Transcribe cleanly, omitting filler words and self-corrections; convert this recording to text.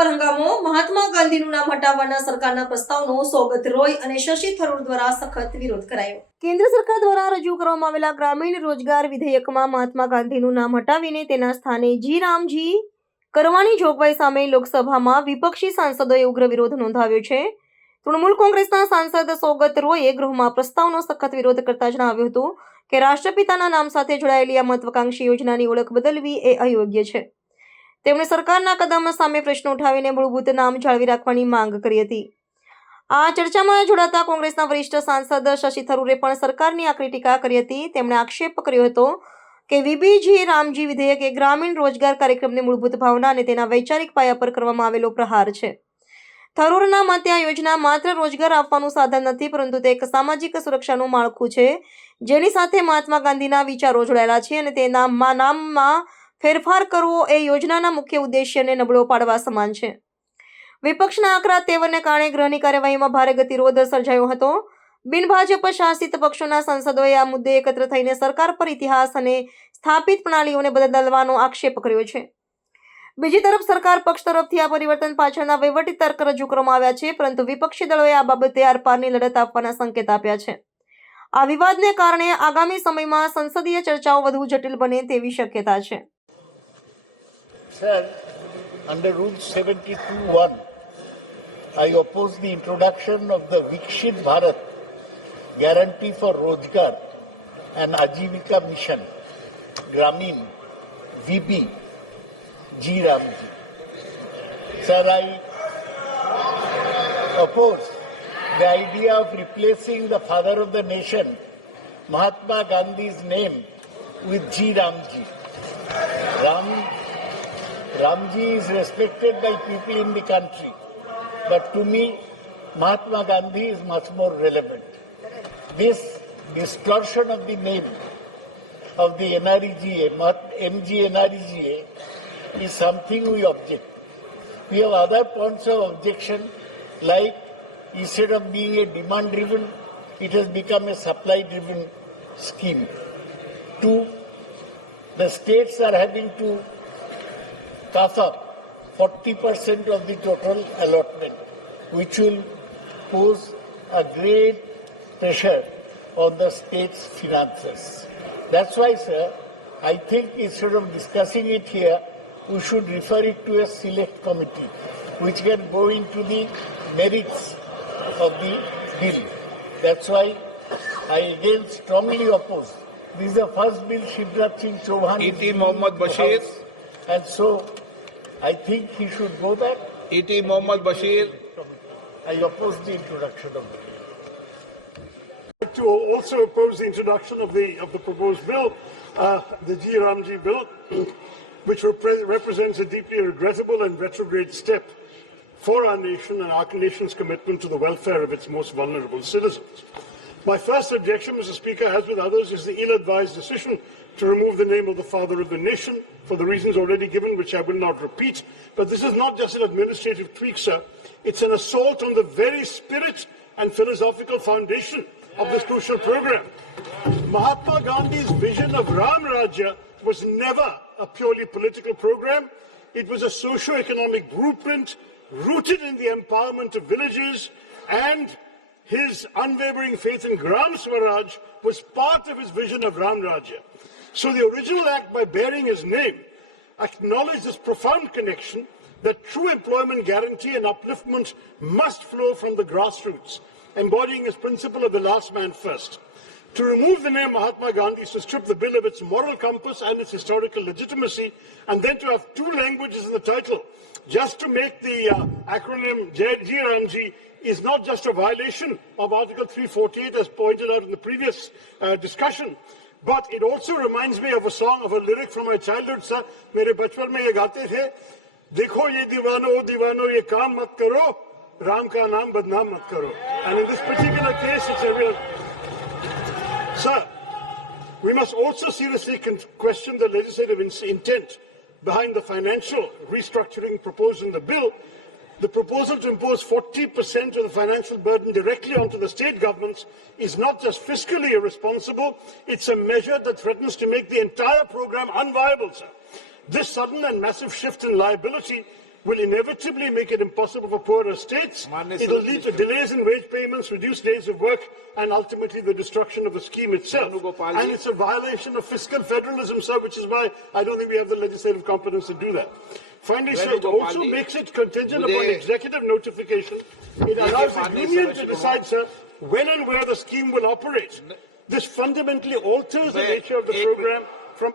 પર હંગામો. મહાત્મા ગાંધીનું નામ હટાવવાના સરકારના પ્રસ્તાવનો સોગત રોય અને શશી થરૂર દ્વારા સખત વિરોધ કરાયો. કેન્દ્ર સરકાર દ્વારા રજૂ કરવામાં આવેલા ગ્રામીણ રોજગાર વિધેયકમાં મહાત્મા ગાંધીનું નામ હટાવીને તેના સ્થાને જી રામજી કરવાની જોગવાઈ સામે લોકસભામાં વિપક્ષી સાંસદોએ ઉગ્ર વિરોધ નોંધાવ્યો છે. તૃણમૂલ કોંગ્રેસના સાંસદ સોગત રોયે ગૃહમાં પ્રસ્તાવનો સખત વિરોધ કરતા જણાવ્યું હતું કે રાષ્ટ્રપિતાના નામ સાથે જોડાયેલી આ મહત્વાકાંક્ષી યોજનાની ઓળખ બદલવી એ અયોગ્ય છે. તેમણે સરકારના કદમ સામે પ્રશ્ન ઉઠાવીને મૂળભૂત નામ જાળવી રાખવાની માંગ કરી હતી. આ ચર્ચામાં જોડાતા કોંગ્રેસના વરિષ્ઠ સાંસદ શશી થરૂરે પણ સરકારની આકરી ટીકા કરી હતી. તેમણે આક્ષેપ કર્યો હતો કે વીબીજી રામજી વિધેયક એ ગ્રામીણ રોજગાર કાર્યક્રમની મૂળભૂત ભાવના અને તેના વૈચારિક પાયા પર કરવામાં આવેલો પ્રહાર છે. થરૂરના મતે આ યોજના માત્ર રોજગાર આપવાનું સાધન નથી, પરંતુ તે એક સામાજિક સુરક્ષાનું માળખું છે જેની સાથે મહાત્મા ગાંધીના વિચારો જોડાયેલા છે અને તેના નામમાં ફેરફાર કરવો એ યોજનાના મુખ્ય ઉદ્દેશ્યને નબળો પાડવા સમાન છે. વિપક્ષના આકરા તેવરને કારણે ગૃહની કાર્યવાહીમાં ભારે ગતિરોધ સર્જાયો હતો. બિનભાજપ શાસિત પક્ષોના સાંસદોએ આ મુદ્દે એકત્ર થઈને સરકાર પર ઇતિહાસ અને સ્થાપિત પ્રણાલીઓને બદલવાનો આક્ષેપ કર્યો છે. બીજી તરફ સરકાર પક્ષ તરફથી આ પરિવર્તન પાછળના વહીવટી તર્ક રજૂ કરવામાં આવ્યા છે, પરંતુ વિપક્ષી દળોએ આ બાબતે આરપારની લડત આપવાના સંકેત આપ્યા છે. આ વિવાદને કારણે આગામી સમયમાં સંસદીય ચર્ચાઓ વધુ જટિલ બને તેવી શક્યતા છે. Sir, under Rule 72(1), I oppose the introduction of the Vikshit Bharat Guarantee for Rozgar and Ajivika Mission, Gramin, VB, G. Ramji. Sir, I oppose the idea of replacing the father of the nation, Mahatma Gandhi's name, with G. Ramji. Ramji is respected by people in the country, but to me, Mahatma Gandhi is much more relevant. This distortion of the name of the NREGA, MG NREGA, is something we object. We have other points of objection, like instead of being a demand-driven, it has become a supply-driven scheme. Two, the states are having to cough up 40% of the total allotment, which will pose a great pressure on the state's finances. That's why, sir, I think instead of discussing it here, we should refer it to a select committee, which can go into the merits of the bill. That's why I again strongly oppose. This is the first bill Shivraj Singh Chauhan. E.T. Mohammad Bashir. And so, I think he should go back. E.T. Mohammad Bashir. I oppose the introduction of the bill. To also oppose the introduction of the proposed bill, the G. Ramji bill, which represents a deeply regrettable and retrograde step for our nation and our nation's commitment to the welfare of its most vulnerable citizens. My first objection, Mr. Speaker, as with others, is the ill-advised decision to remove the name of the father of the nation for the reasons already given, which I will not repeat. But this is not just an administrative tweak, sir. It's an assault on the very spirit and philosophical foundation of this crucial program. Mahatma Gandhi's vision of Ram Rajya was never a purely political program. It was a socio-economic blueprint rooted in the empowerment of villages, and his unwavering faith in Gram Swaraj was part of his vision of Ram Rajya. So the original act, by bearing his name, acknowledged this profound connection that true employment guarantee and upliftment must flow from the grassroots, embodying his principle of the last man first. To remove the name Mahatma Gandhi is to strip the bill of its moral compass and its historical legitimacy, and then to have two languages in the title, just to make the acronym G. Ramji, is not just a violation of Article 348 as pointed out in the previous discussion, but it also reminds me of a song, of a lyric from my childhood, sir. मेरे बचपन में ये गाते थे, देखो ये दीवानो ये काम मत करो, राम का नाम बदनाम मत करो. And in this particular case, it's a real... Sir, we must also seriously question the legislative intent behind the financial restructuring proposed in the bill. The proposal to impose 40% of the financial burden directly onto the state governments is not just fiscally irresponsible, it's a measure that threatens to make the entire program unviable, sir. This sudden and massive shift in liability will inevitably make it impossible for poorer states. Manya It will Sir, lead to delays in wage payments, reduced days of work, and ultimately the destruction of the scheme itself. Venugopal ji. And it's a violation of fiscal federalism, sir, which is why I don't think we have the legislative competence to do that. Finally, sir, it Venugopal also ji. makes it contingent upon Mujhe- executive notification. It allows the Manya union to Sir, decide, sir, when and where the scheme will operate. This fundamentally alters the मैं nature of the एक- program from